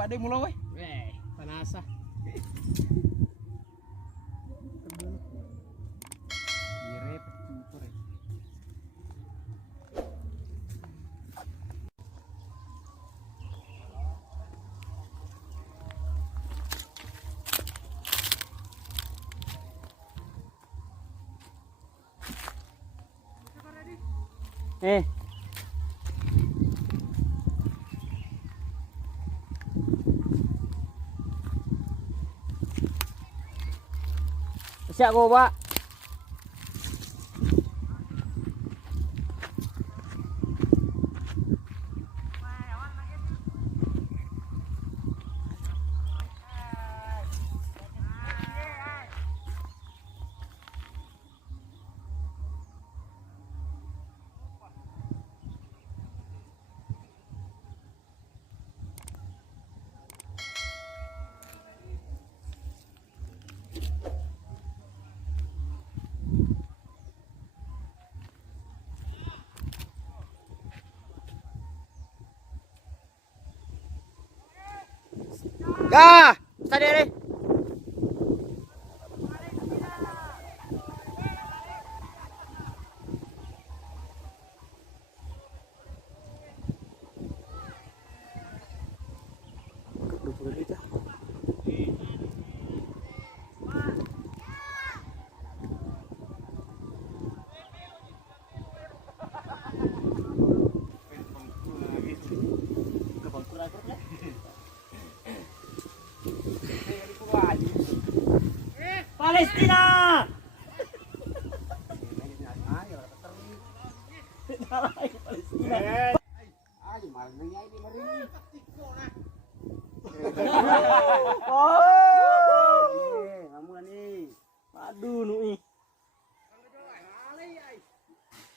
Pak Ade mula weh. Panasa. Kire pecutur. Siap kok, Pak. Gah, tadi deh. Palestina. Aduh, nui.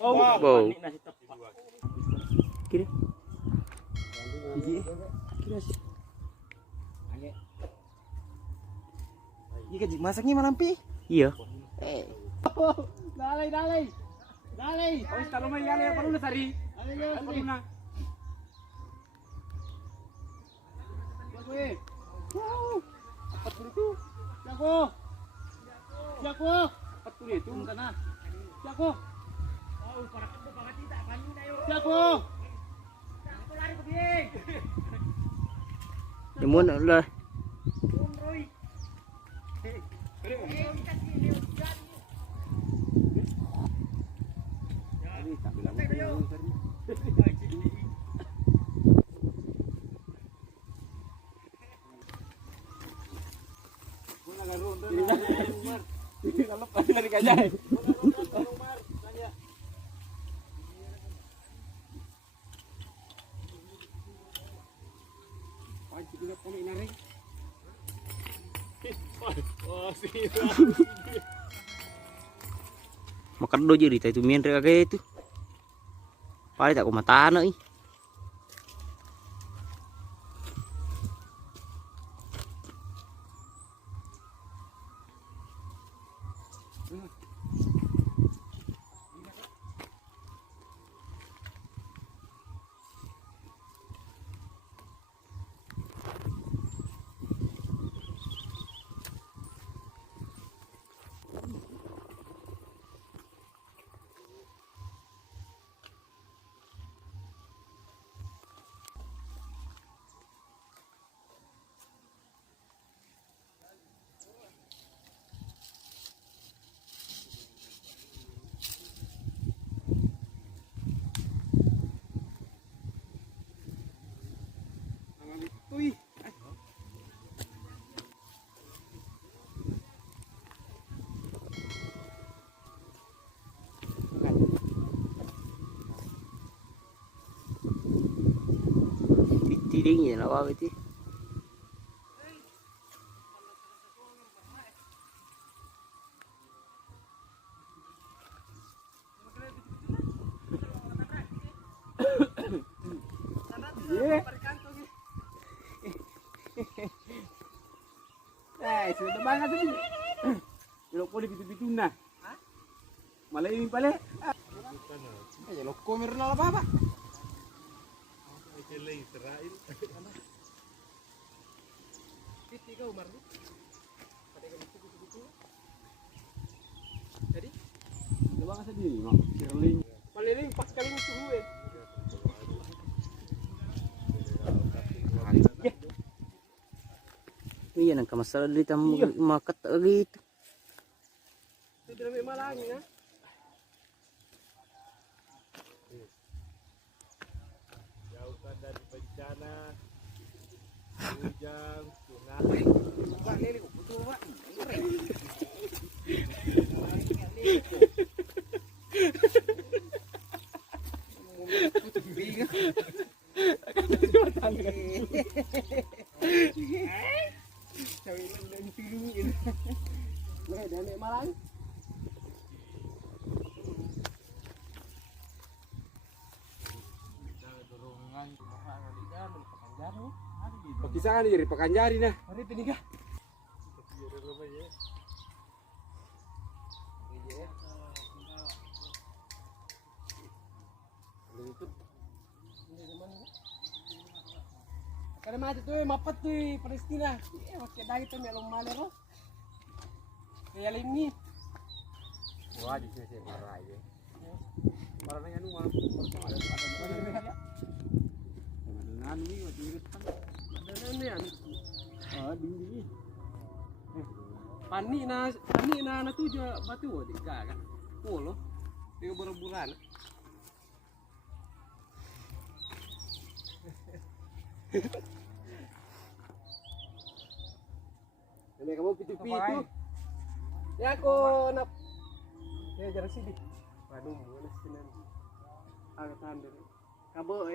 Oh, bau. Kiri. Kiri sih. Iya kan masaknya malam pi. Iya. Dalai. Oh, kalau mau ya apa dulu tadi? Apa dulu na? Apa itu? Jago. Apa itu? Kana. Jago. Oh, para kamu banget tidak banyu na yo. Jago. Aku lari ke bieng. Yamun lah. Makan do jadi itu mien rek kayak itu. Paling tak kumataan euy. Tidingnya nak apa itu? Sudah banget tadi. Loko di pitu-pitu nah. Malah ini pale. Ya loko mirna apa? piti kau Umar. Pada kami itu. Jadi, coba kasih di, mak. Sirling. Paling pas kali itu gue. Iya nang kamasalah dito makat gitu. Itu demi malangi ya. Jauhkan dari bencana, hujan, tsunami. Pak, ini betul Pak. Cawilan dan pilungin. Nah, dan malang. Pakisan dari Pekanjari nah. Hari ini kah? Kada mati tuh mapat tuh Palestina. Waktu dah itu melom malero. Kaya limi. Wah, di sini marah aja. Marah anu mah. Dengan ini diirit kan. Ada ini anu. Ah, dingin. Pani na tuh batu di kakak. Polo. 3 bulan. Ini kamu pitu-pitu. Ya aku nak. Ya jarak sini. Waduh, mana sini? Agak tahan dulu. Kabo